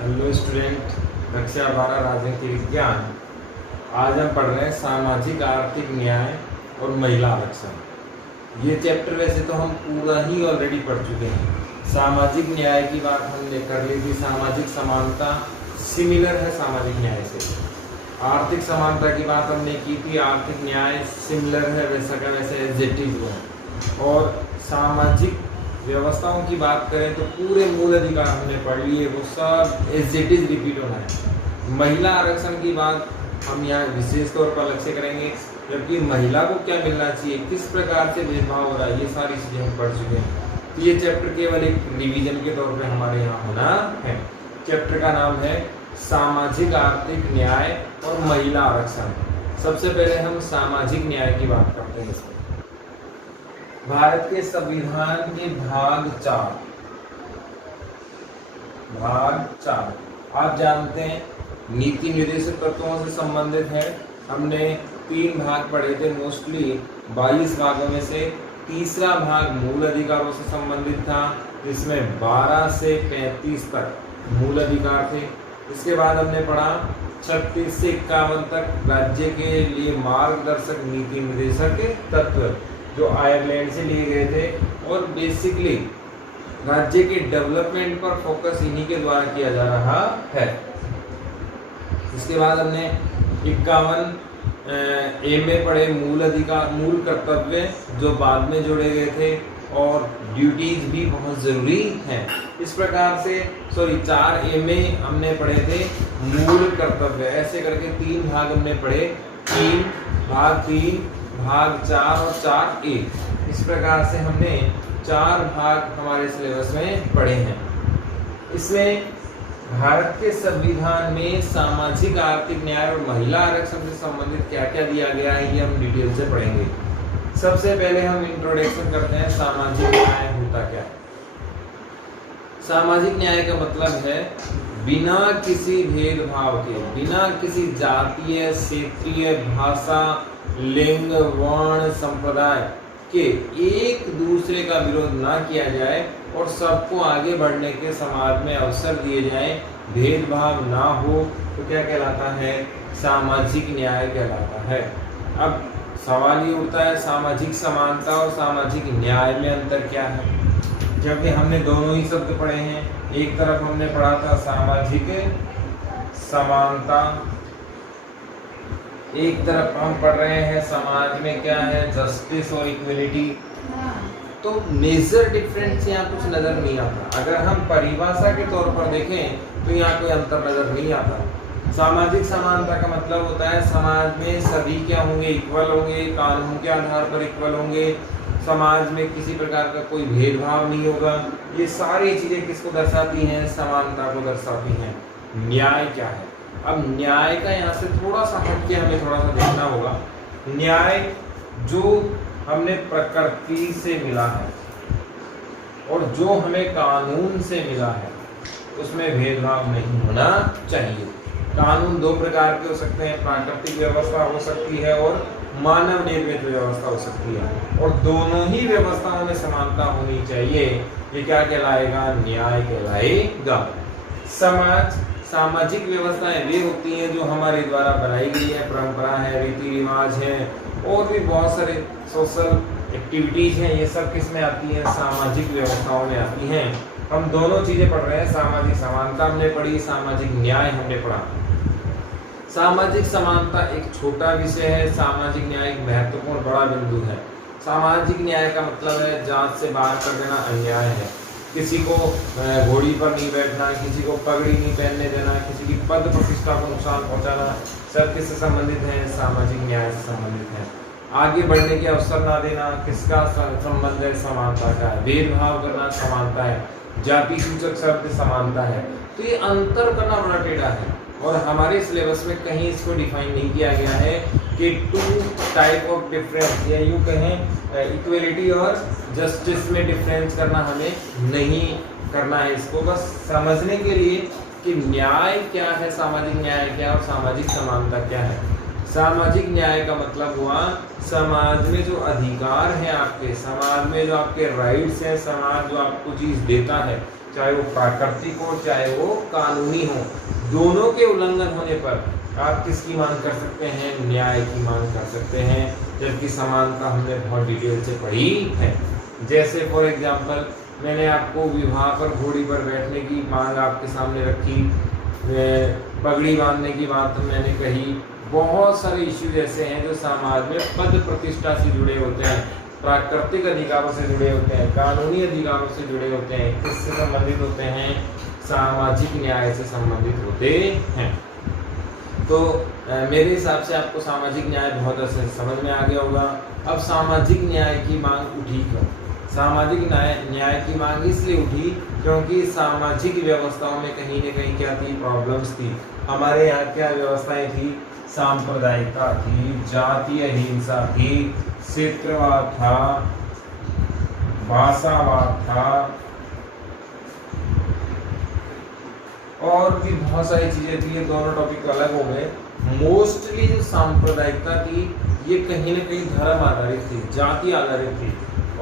Hello student, कक्षा 12 राजनीति विज्ञान। आज हम पढ़ रहे हैं सामाजिक आर्थिक न्याय और महिला आरक्षण। ये चैप्टर वैसे तो हम पूरा ही ऑलरेडी पढ़ चुके हैं। सामाजिक न्याय की बात हमने कर ली थी, सामाजिक समानता सिमिलर है सामाजिक न्याय से। आर्थिक समानता की बात हमने की थी, आर्थिक न्याय सिमिलर है वैसा का वैसे एज इट इज है। और सामाजिक व्यवस्थाओं की बात करें तो पूरे मूल अधिकार हमने पढ़ लिए, वो सब एज इट इज रिपीट होना है। महिला आरक्षण की बात हम यहाँ विशेष तौर पर अलग से करेंगे, जबकि महिला को क्या मिलना चाहिए, किस प्रकार से भेदभाव हो रहा है, ये सारी चीज़ें हम पढ़ चुके हैं। तो ये चैप्टर केवल एक रिवीजन के तौर पे हमारे यहाँ होना है। चैप्टर का नाम है सामाजिक आर्थिक न्याय और महिला आरक्षण। सबसे पहले हम सामाजिक न्याय की बात करते हैं। भारत के संविधान के भाग 4 आप जानते हैं नीति निर्देशक तत्वों से संबंधित है। हमने 3 भाग पढ़े थे, मोस्टली 22 भागों में से तीसरा भाग मूल अधिकारों से संबंधित था, जिसमें 12 से 35 तक मूल अधिकार थे। इसके बाद हमने पढ़ा 36 से 51 तक राज्य के लिए मार्गदर्शक नीति निर्देशक तत्व जो आयरलैंड से लिए गए थे, और बेसिकली राज्य के डेवलपमेंट पर फोकस इन्हीं के द्वारा किया जा रहा है। इसके बाद हमने 51 ए में पढ़े मूल कर्तव्य जो बाद में जोड़े गए थे, और ड्यूटीज भी बहुत ज़रूरी हैं। इस प्रकार से 4 ए में हमने पढ़े थे मूल कर्तव्य। ऐसे करके 3 भाग हमने पढ़े, 3 भाग 4 और 4 ए। इस प्रकार से हमने 4 भाग हमारे सिलेबस में पढ़े हैं। इसमें भारत के संविधान में सामाजिक आर्थिक न्याय और महिला आरक्षण से संबंधित क्या क्या दिया गया है, ये हम डिटेल से पढ़ेंगे। सबसे पहले हम इंट्रोडक्शन करते हैं, सामाजिक न्याय होता क्या है। सामाजिक न्याय का मतलब है बिना किसी भेदभाव के, बिना किसी जातीय, क्षेत्रीय, भाषा, लिंग, वर्ण, संप्रदाय के एक दूसरे का विरोध ना किया जाए और सबको आगे बढ़ने के समाज में अवसर दिए जाएं, भेदभाव ना हो, तो क्या कहलाता है, सामाजिक न्याय कहलाता है। अब सवाल ये उठता है सामाजिक समानता और सामाजिक न्याय में अंतर क्या है, जबकि हमने दोनों ही शब्द पढ़े हैं। एक तरफ हमने पढ़ा था सामाजिक समानता, एक तरफ हम पढ़ रहे हैं समाज में क्या है, जस्टिस और इक्वलिटी। तो मेजर डिफरेंस यहाँ कुछ नजर नहीं आता। अगर हम परिभाषा के तौर पर देखें तो यहाँ कोई अंतर नजर नहीं आता। सामाजिक समानता का मतलब होता है समाज में सभी क्या होंगे, इक्वल होंगे, कानून के आधार पर इक्वल होंगे, समाज में किसी प्रकार का कोई भेदभाव नहीं होगा। ये सारी चीजें किसको दर्शाती हैं, समानता को दर्शाती हैं। न्याय क्या है, अब न्याय का यहाँ से थोड़ा सा हटके हमें थोड़ा सा देखना होगा। न्याय जो हमने प्रकृति से मिला है और जो हमें कानून से मिला है, उसमें भेदभाव नहीं होना चाहिए। कानून 2 प्रकार के हो सकते हैं, प्राकृतिक व्यवस्था हो सकती है और मानव निर्मित व्यवस्था हो सकती है, और दोनों ही व्यवस्थाओं में समानता होनी चाहिए। ये क्या कहलाएगा, न्याय कहलाएगा। सामाजिक व्यवस्थाएं वे होती हैं जो हमारे द्वारा बनाई गई है, परंपरा है, रीति रिवाज है, और भी बहुत सारे सोशल एक्टिविटीज हैं। ये सब किस में आती हैं, सामाजिक व्यवस्थाओं में आती हैं। हम दोनों चीजें पढ़ रहे हैं, सामाजिक समानता हमने पढ़ी, सामाजिक न्याय हमने पढ़ा। सामाजिक समानता एक छोटा विषय है, सामाजिक न्याय एक महत्वपूर्ण बड़ा बिंदु है। सामाजिक न्याय का मतलब है जांच से बाहर कर देना अन्याय है। किसी को घोड़ी पर नहीं बैठना, किसी को पगड़ी नहीं पहनने देना, किसी की पद प्रतिष्ठा को नुकसान पहुंचाना, सब किससे संबंधित है, सामाजिक न्याय से संबंधित है। आगे बढ़ने के अवसर ना देना, किसका संबंध है, समानता का है। भेदभाव करना समानता है, जाति सूचक शब्द समानता है। तो ये अंतर करना बड़ा टेढ़ा है, और हमारे सिलेबस में कहीं इसको डिफाइन नहीं किया गया है कि 2 टाइप ऑफ डिफरेंस, या यूँ कहें इक्वलिटी और जस्टिस में डिफरेंस करना हमें नहीं करना है। इसको बस समझने के लिए कि न्याय क्या है, सामाजिक न्याय क्या है और सामाजिक समानता क्या है। सामाजिक न्याय का मतलब हुआ समाज में जो अधिकार है आपके, समाज में जो आपके राइट्स हैं, समाज जो आपको चीज़ देता है, चाहे वो प्राकृतिक हो चाहे वो कानूनी हो, दोनों के उल्लंघन होने पर आप किसकी मांग कर सकते हैं? न्याय की मांग कर सकते हैं, जबकि समानता हमने बहुत डिटेल से पढ़ी है। जैसे फॉर एग्जाम्पल मैंने आपको विवाह पर घोड़ी पर बैठने की मांग आपके सामने रखी, पगड़ी बांधने की बात मैंने कही। बहुत सारे इश्यूज ऐसे हैं जो समाज में पद प्रतिष्ठा से जुड़े होते हैं, प्राकृतिक अधिकारों से जुड़े होते हैं, कानूनी अधिकारों से जुड़े होते हैं। किससे संबंधित होते हैं? सामाजिक न्याय से संबंधित होते हैं। तो मेरे हिसाब से आपको सामाजिक न्याय बहुत अच्छे से समझ में आ गया होगा। अब सामाजिक न्याय की मांग उठी क्यों? सामाजिक न्याय की मांग इसलिए उठी क्योंकि सामाजिक व्यवस्थाओं में कहीं न कहीं क्या थी? प्रॉब्लम्स थी। हमारे यहाँ क्या व्यवस्थाएं थी? सांप्रदायिकता थी, जातीय हिंसा थी, क्षेत्रवाद था, भाषावाद था और भी बहुत सारी चीजें थी। ये दोनों टॉपिक अलग हो गए। मोस्टली जो सांप्रदायिकता थी ये कहीं न कहीं धर्म आधारित थी, जाति आधारित थी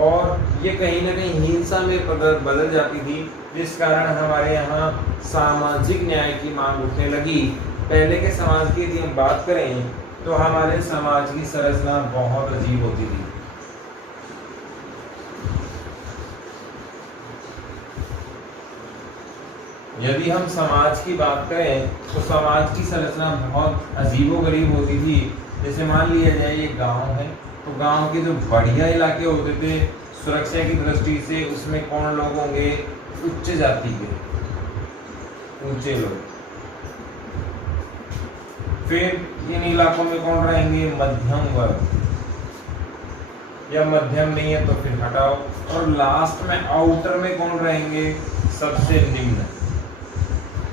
और ये कहीं न कहीं हिंसा में बदल जाती थी, जिस कारण हमारे यहाँ सामाजिक न्याय की मांग उठने लगी। पहले के समाज की यदि हम बात करें तो हमारे समाज की संरचना बहुत अजीब होती थी। यदि हम समाज की बात करें तो समाज की संरचना बहुत अजीबोगरीब होती थी। जैसे मान लिया जाए ये गांव है, तो गांव के जो बढ़िया इलाके होते थे सुरक्षा की दृष्टि से, उसमें कौन लोग होंगे? उच्च जाति के, ऊंचे लोग। फिर इन इलाकों में कौन रहेंगे? मध्यम वर्ग, या मध्यम नहीं है तो फिर हटाओ। और लास्ट में आउटर में कौन रहेंगे? सबसे निम्न।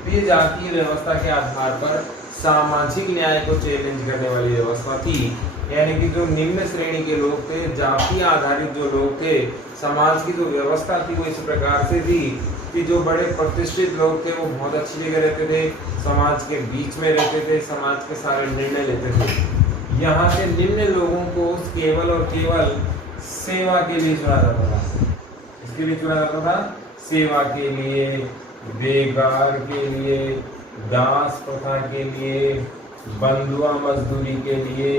ये जातीय व्यवस्था के आधार पर सामाजिक न्याय को चैलेंज करने वाली व्यवस्था थी। यानी कि जो निम्न श्रेणी के लोग थे, जातीय आधारित जो लोग थे, समाज की जो व्यवस्था थी वो इस प्रकार से थी कि जो बड़े प्रतिष्ठित लोग थे वो बहुत अच्छी जगह रहते थे, समाज के बीच में रहते थे, समाज के सारे निर्णय लेते थे। यहाँ से निम्न लोगों को केवल और केवल सेवा के लिए चुना जाता था। इसके लिए चुना जाता था सेवा के लिए, बेगार के लिए, दास प्रथा के लिए, बंधुआ मजदूरी के लिए,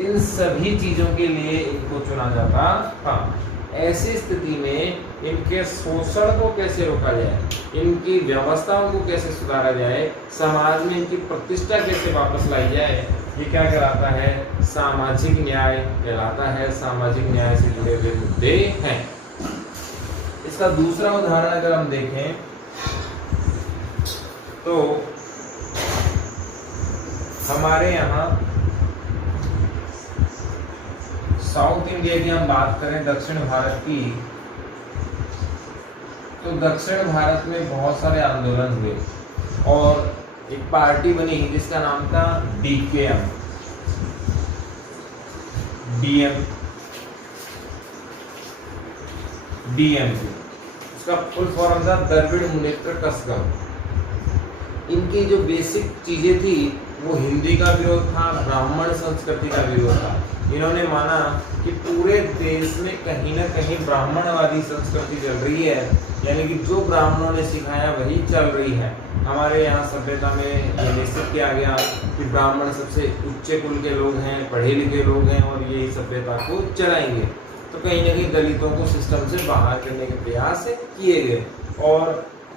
इन सभी चीजों के लिए इनको चुना जाता था। ऐसी स्थिति में इनके शोषण को कैसे रोका जाए, इनकी व्यवस्थाओं को कैसे सुधारा जाए, समाज में इनकी प्रतिष्ठा कैसे वापस लाई जाए, ये क्या कहलाता है? सामाजिक न्याय कहलाता है। सामाजिक न्याय से जुड़े हुए मुद्दे हैं। इसका दूसरा उदाहरण अगर हम देखें तो हमारे यहाँ साउथ इंडिया की हम बात करें, दक्षिण भारत की, तो दक्षिण भारत में बहुत सारे आंदोलन हुए और एक पार्टी बनी जिसका नाम था डीकेएम, डीएमके। उसका फुल फॉर्म था द्रविड़ मुनेत्र कज़गम। इनकी जो बेसिक चीजें थी वो हिंदी का विरोध था, ब्राह्मण संस्कृति का विरोध था। इन्होंने माना कि पूरे देश में कहीं ना कहीं ब्राह्मणवादी संस्कृति चल रही है, यानी कि जो ब्राह्मणों ने सिखाया वही चल रही है। हमारे यहाँ सभ्यता में ये निश्चित किया गया कि ब्राह्मण सबसे उच्च कुल के लोग हैं, पढ़े लिखे लोग हैं और यही सभ्यता को चलाएंगे। तो कहीं ना कहीं दलितों को सिस्टम से बाहर करने के प्रयास किए गए और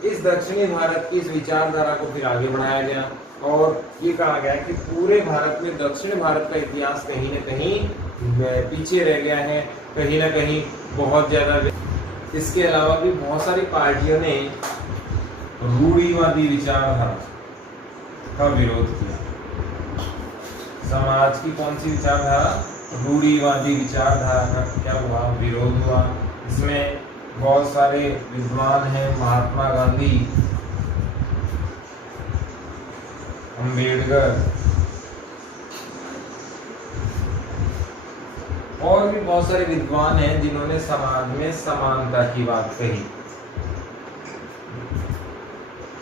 इस दक्षिणी भारत की इस विचारधारा को फिर आगे बढ़ाया गया और ये कहा गया कि पूरे भारत में दक्षिण भारत का इतिहास कहीं न कहीं पीछे रह गया है, कहीं ना कहीं बहुत ज़्यादा। इसके अलावा भी बहुत सारी पार्टियों ने रूढ़िवादी विचारधारा का विरोध किया। समाज की कौन सी विचारधारा? रूढ़िवादी विचारधारा का क्या हुआ? विरोध हुआ। इसमें बहुत सारे विद्वान हैं, महात्मा गांधी, अंबेडकर और भी बहुत सारे विद्वान हैं जिन्होंने समाज में समानता की बात कही,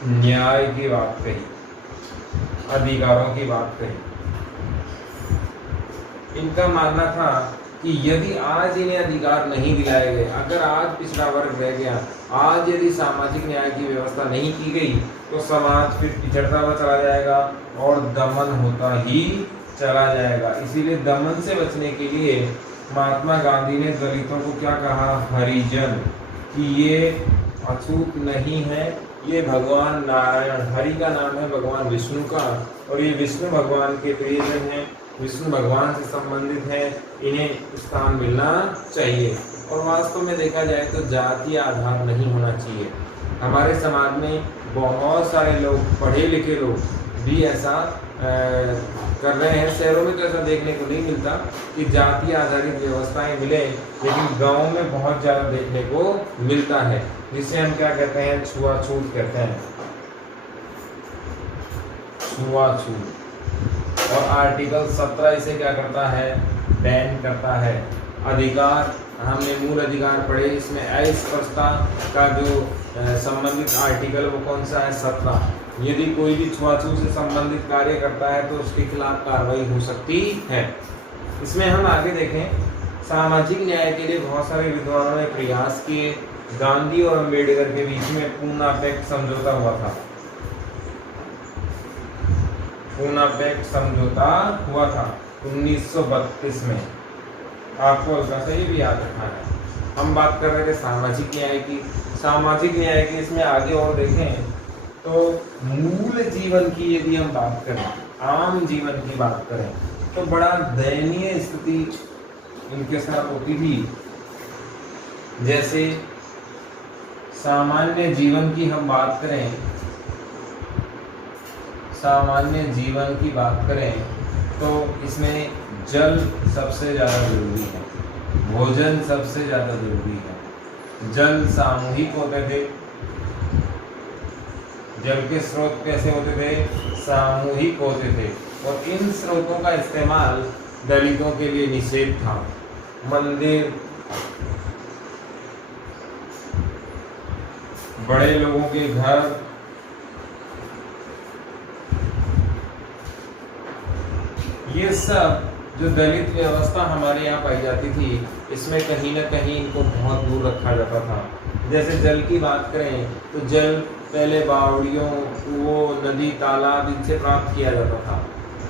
न्याय की बात कही, अधिकारों की बात कही। इनका मानना था कि यदि आज इन्हें अधिकार नहीं दिलाए गए, अगर आज पिछड़ा वर्ग रह गया, आज यदि सामाजिक न्याय की व्यवस्था नहीं की गई, तो समाज फिर पिछड़ता हुआ चला जाएगा और दमन होता ही चला जाएगा। इसीलिए दमन से बचने के लिए महात्मा गांधी ने दलितों को क्या कहा, हरिजन, कि ये अछूत नहीं है, ये भगवान नारायण, हरि का नाम है भगवान विष्णु का, और ये विष्णु भगवान के प्रियजन हैं, विष्णु भगवान से संबंधित है, इन्हें स्थान मिलना चाहिए। और वास्तव में देखा जाए तो जातीय आधार नहीं होना चाहिए। हमारे समाज में बहुत सारे लोग, पढ़े लिखे लोग भी ऐसा कर रहे हैं। शहरों में तो ऐसा देखने को नहीं मिलता कि जातीय आधारित व्यवस्थाएं मिले, लेकिन गांव में बहुत ज़्यादा देखने को मिलता है, जिसे हम क्या कहते हैं, छुआछूत कहते हैं, छुआछूत। और आर्टिकल 17 इसे क्या करता है, बैन करता है। अधिकार, हमने मूल अधिकार पढ़े, इसमें अस्पृश्यता का जो संबंधित आर्टिकल वो कौन सा है, 17। यदि कोई भी छुआछूत से संबंधित कार्य करता है तो उसके खिलाफ कार्रवाई हो सकती है। इसमें हम आगे देखें, सामाजिक न्याय के लिए बहुत सारे विद्वानों ने प्रयास किए। गांधी और अम्बेडकर के बीच में पूना पैक्ट समझौता हुआ था, पूना पैक्ट समझौता हुआ था 1932 में। आपको हल्का सा ये भी याद रखना है। हम बात कर रहे थे सामाजिक न्याय की, सामाजिक न्याय की इसमें आगे और देखें तो मूल जीवन की यदि हम बात करें, आम जीवन की बात करें, तो बड़ा दयनीय स्थिति इनके साथ होती थी। जैसे सामान्य जीवन की हम बात करें, सामान्य जीवन की बात करें तो इसमें जल सबसे ज़्यादा जरूरी है, भोजन सबसे ज़्यादा जरूरी है। जल सामूहिक होते थे, जल के स्रोत कैसे होते थे, सामूहिक होते थे, और इन स्रोतों का इस्तेमाल दलितों के लिए निषेध था। मंदिर, बड़े लोगों के घर, ये सब जो दलित व्यवस्था हमारे यहाँ पाई जाती थी, इसमें कहीं ना कहीं इनको बहुत दूर रखा जाता था। जैसे जल की बात करें तो जल पहले बावड़ियों, कुओं, नदी, तालाब इनसे प्राप्त किया जाता था,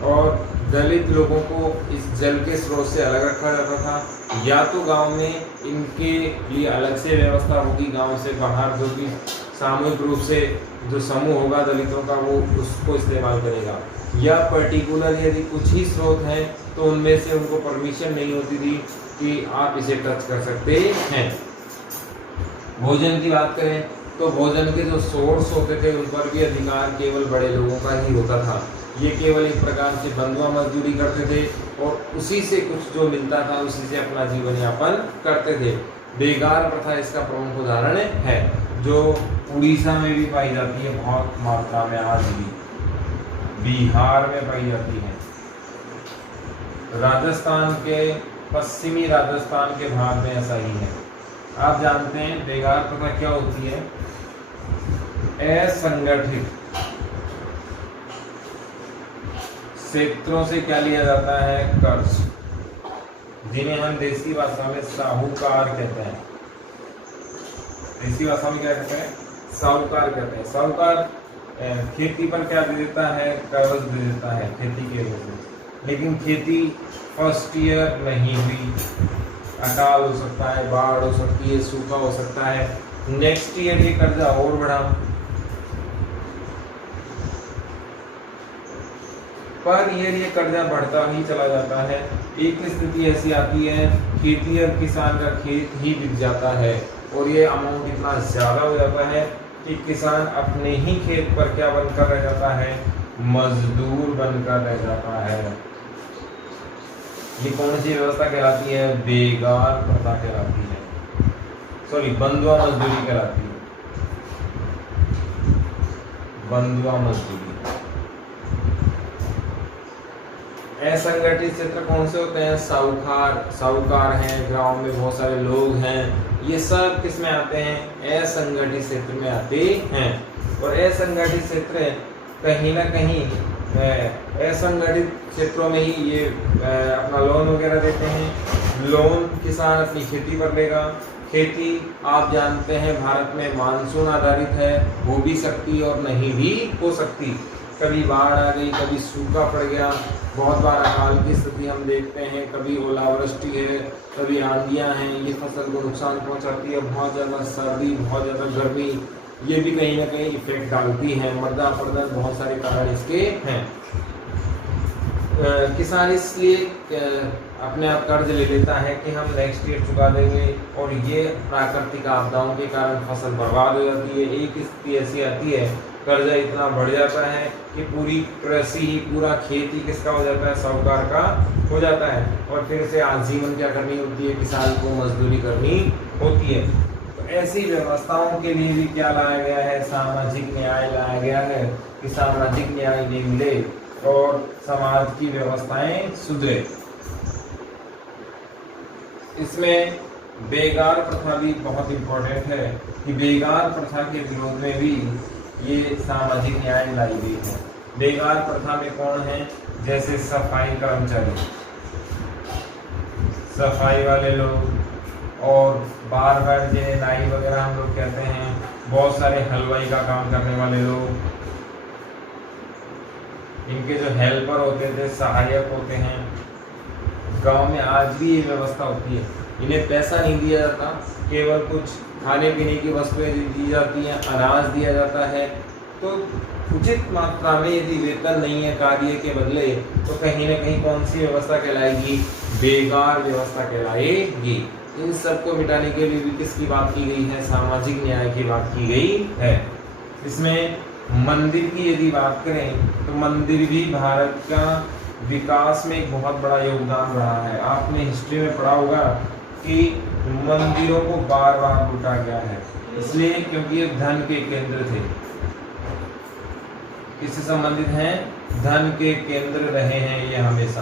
और दलित लोगों को इस जल के स्रोत से अलग रखा जाता था। या तो गांव में इनके लिए अलग से व्यवस्था होगी, गांव से बाहर जो भी सामूहिक रूप से जो समूह होगा दलितों का वो उसको इस्तेमाल करेगा, या पर्टिकुलर यदि कुछ ही स्रोत हैं तो उनमें से उनको परमिशन नहीं होती थी कि आप इसे टच कर सकते हैं। भोजन की बात करें तो भोजन के जो सोर्स होते थे उन पर भी अधिकार केवल बड़े लोगों का ही होता था। ये केवल एक प्रकार से बंधुआ मजदूरी करते थे और उसी से कुछ जो मिलता था उसी से अपना जीवन यापन करते थे। बेगार प्रथा इसका प्रमुख उदाहरण है, जो उड़ीसा में भी पाई जाती है बहुत मात्रा में, आज भी बिहार में पाई जाती है, राजस्थान के, पश्चिमी राजस्थान के भाग में ऐसा ही है। आप जानते हैं बेगार प्रथा क्या होती है, असंगठित क्षेत्रों से क्या लिया जाता है, कर्ज, जिन्हें हम देसी भाषा में साहूकार कहते हैं। देसी भाषा में क्या कहते हैं, साहूकार कहते हैं। साहूकार खेती पर क्या दे देता है, कर्ज दे देता है खेती के वजह से, लेकिन खेती फर्स्ट ईयर नहीं हुई, अकाल हो सकता है, बाढ़ हो सकती है, सूखा हो सकता है, नेक्स्ट ईयर ये कर्जा और बढ़ा, पर ये कर्जा बढ़ता ही चला जाता है। एक स्थिति ऐसी आती है खेती और किसान का खेत ही बिक जाता है और ये अमाउंट इतना ज़्यादा हो जाता है कि किसान अपने ही खेत पर क्या बनकर रह जाता है, मजदूर बनकर रह जाता है। ये कौन सी व्यवस्था कहलाती है, बेगार प्रथा कहलाती है, सॉरी बंधुआ मजदूरी कहलाती है, बंधुआ मजदूरी। असंगठित क्षेत्र कौन से होते हैं, साहूकार हैं, गांव में बहुत सारे लोग हैं, ये सब किस में आते हैं, असंगठित क्षेत्र में आते हैं। और असंगठित क्षेत्र कहीं ना कहीं असंगठित क्षेत्रों में ही ये अपना लोन वगैरह देते हैं। लोन किसान अपनी खेती पर लेगा। खेती आप जानते हैं भारत में मानसून आधारित है, हो भी सकती और नहीं भी हो सकती। कभी बाढ़ आ गई, कभी सूखा पड़ गया, बहुत बार अकाल की स्थिति हम देखते हैं, कभी ओलावृष्टि है, कभी आंधियां हैं, ये फसल को नुकसान पहुंचाती है। बहुत ज़्यादा सर्दी, बहुत ज़्यादा गर्मी, ये भी कहीं ना कहीं इफेक्ट डालती हैं। मृदा अपरदन, बहुत सारे कारण इसके हैं। किसान इसलिए अपने आप कर्ज ले लेता है कि हम नेक्स्ट ईयर चुका देंगे, और ये प्राकृतिक आपदाओं के कारण फसल बर्बाद हो जाती है। एक स्थिति ऐसी आती है, कर्जा इतना बढ़ जाता है कि पूरी कृषि ही, पूरा खेती किसका हो जाता है, साहूकार का हो जाता है, और फिर से आजीवन क्या करनी होती है, किसान को मजदूरी करनी होती है। तो ऐसी व्यवस्थाओं के लिए भी क्या लाया गया है, सामाजिक न्याय लाया गया है कि सामाजिक न्याय भी मिले और समाज की व्यवस्थाएं सुधरे। इसमें बेगार प्रथा भी बहुत इम्पोर्टेंट है कि बेगार प्रथा के विरोध में भी ये सामाजिक न्याय लाई गई है। बेगार प्रथा में कौन है, जैसे सफाई कर्मचारी, सफाई वाले लोग, और बार बार जिन्हें नाई वगैरह हम लोग कहते हैं, बहुत सारे हलवाई का काम करने वाले लोग, इनके जो हेल्पर होते थे, सहायक होते हैं। गांव में आज भी ये व्यवस्था होती है, इन्हें पैसा नहीं दिया जाता, केवल कुछ खाने पीने की वस्तुएं दी जाती हैं, अनाज दिया जाता है। तो उचित मात्रा में यदि वेतन नहीं है कार्य के बदले, तो कहीं ना कहीं कौन सी व्यवस्था कहलाएगी, बेगार व्यवस्था कहलाएगी। इन सबको मिटाने के लिए भी किसकी बात की गई है, सामाजिक न्याय की बात की गई है। इसमें मंदिर की यदि बात करें, तो मंदिर भी भारत का विकास में एक बहुत बड़ा योगदान रहा है। आपने हिस्ट्री में पढ़ा होगा कि मंदिरों को बार बार लूटा गया है, इसलिए क्योंकि ये धन के केंद्र थे। किससे संबंधित हैं, धन के केंद्र रहे हैं ये हमेशा,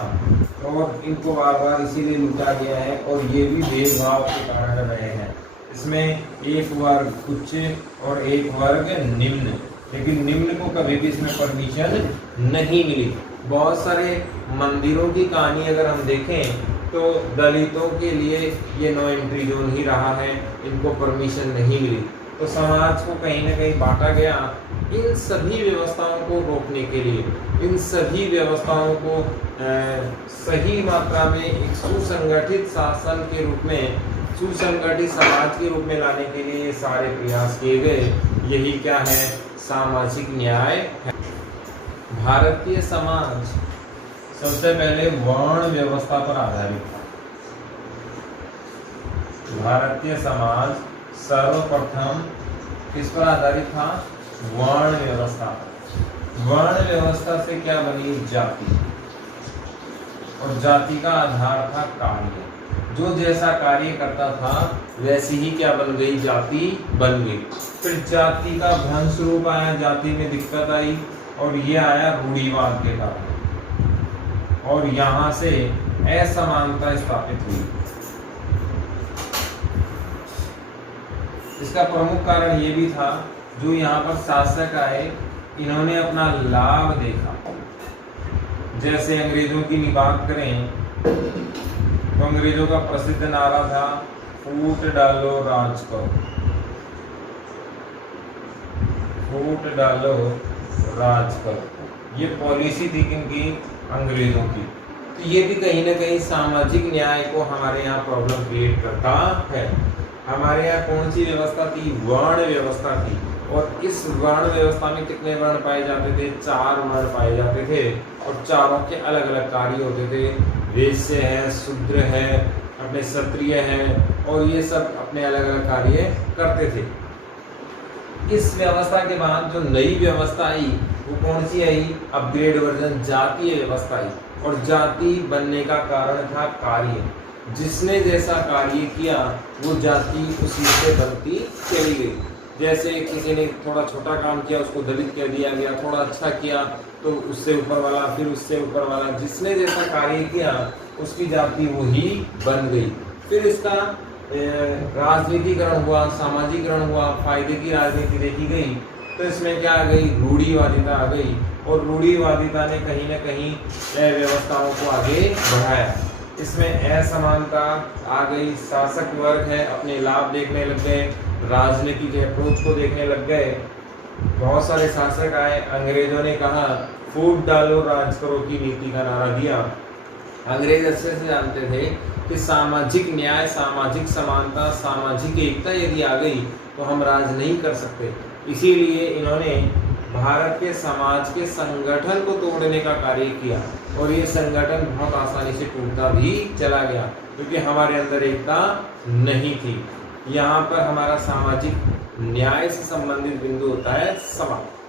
और इनको बार बार इसीलिए लूटा गया है, और ये भी भेदभाव के कारण रहे हैं। इसमें एक वर्ग उच्च और एक वर्ग निम्न, लेकिन निम्न को कभी भी इसमें परमिशन नहीं मिली। बहुत सारे मंदिरों की कहानी अगर हम देखें, तो दलितों के लिए ये नो एंट्री जोन ही रहा है, इनको परमिशन नहीं मिली। तो समाज को कहीं ना कहीं बांटा गया। इन सभी व्यवस्थाओं को रोकने के लिए, इन सभी व्यवस्थाओं को सही मात्रा में एक सुसंगठित शासन के रूप में, सुसंगठित समाज के रूप में लाने के लिए ये सारे प्रयास किए गए। यही क्या है, सामाजिक न्याय है। भारतीय समाज सबसे पहले वर्ण व्यवस्था पर आधारित था। भारतीय समाज सर्वप्रथम किस पर आधारित था, वर्ण व्यवस्था। वर्ण व्यवस्था से क्या बनी, जाति, और जाति का आधार था कार्य। जो जैसा कार्य करता था वैसी ही क्या बन गई, जाति बन गई। फिर जाति का भ्रंश रूप आया, जाति में दिक्कत आई, और ये आया रूढ़िवाद के कारण, और यहाँ से असमानता स्थापित हुई। इसका प्रमुख कारण ये भी था, जो यहाँ पर शासक आए, इन्होंने अपना लाभ देखा। जैसे अंग्रेजों की बात करें, तो अंग्रेजों का प्रसिद्ध नारा था, फूट डालो राज करो, फूट डालो राज करो। ये पॉलिसी थी किनकी, अंग्रेजों की। तो ये भी कहीं ना कहीं सामाजिक न्याय को हमारे यहाँ प्रॉब्लम क्रिएट करता है। हमारे यहाँ कौन सी व्यवस्था थी, वर्ण व्यवस्था थी, और इस वर्ण व्यवस्था में कितने वर्ण पाए जाते थे, 4 वर्ण पाए जाते थे, और चारों के अलग अलग कार्य होते थे। वैश्य है, शूद्र है, अपने क्षत्रिय है, और ये सब अपने अलग अलग कार्य करते थे। इस व्यवस्था के बाद जो नई व्यवस्था आई, वो कौन सी आई, अपग्रेड वर्जन, जातीय व्यवस्था आई। और जाति बनने का कारण था कार्य। जिसने जैसा कार्य किया वो जाति उसी से बनती चली गई। जैसे किसी ने थोड़ा छोटा काम किया, उसको दलित कह दिया गया, थोड़ा अच्छा किया तो उससे ऊपर वाला, फिर उससे ऊपर वाला। जिसने जैसा कार्य किया उसकी जाति वही बन गई। फिर इसका राजनीतिकरण हुआ, सामाजिकरण हुआ, फायदे की राजनीति देखी गई। तो इसमें क्या आ गई, रूढ़िवादिता आ गई। और रूढ़िवादिता ने कहीं न कहीं व्यवस्थाओं को आगे बढ़ाया। इसमें असमानता आ गई, शासक वर्ग है अपने लाभ देखने लग गए, राजनीतिक अप्रोच को देखने लग गए। बहुत सारे शासक आए, अंग्रेजों ने कहा फूट डालो राज करो की नीति का नारा दिया। अंग्रेज अच्छे से जानते थे कि सामाजिक न्याय, सामाजिक समानता, सामाजिक एकता यदि आ गई तो हम राज नहीं कर सकते। इसीलिए इन्होंने भारत के समाज के संगठन को तोड़ने का कार्य किया और ये संगठन बहुत आसानी से टूटता भी चला गया क्योंकि हमारे अंदर एकता नहीं थी। यहाँ पर हमारा सामाजिक न्याय से संबंधित बिंदु होता है समाप्त।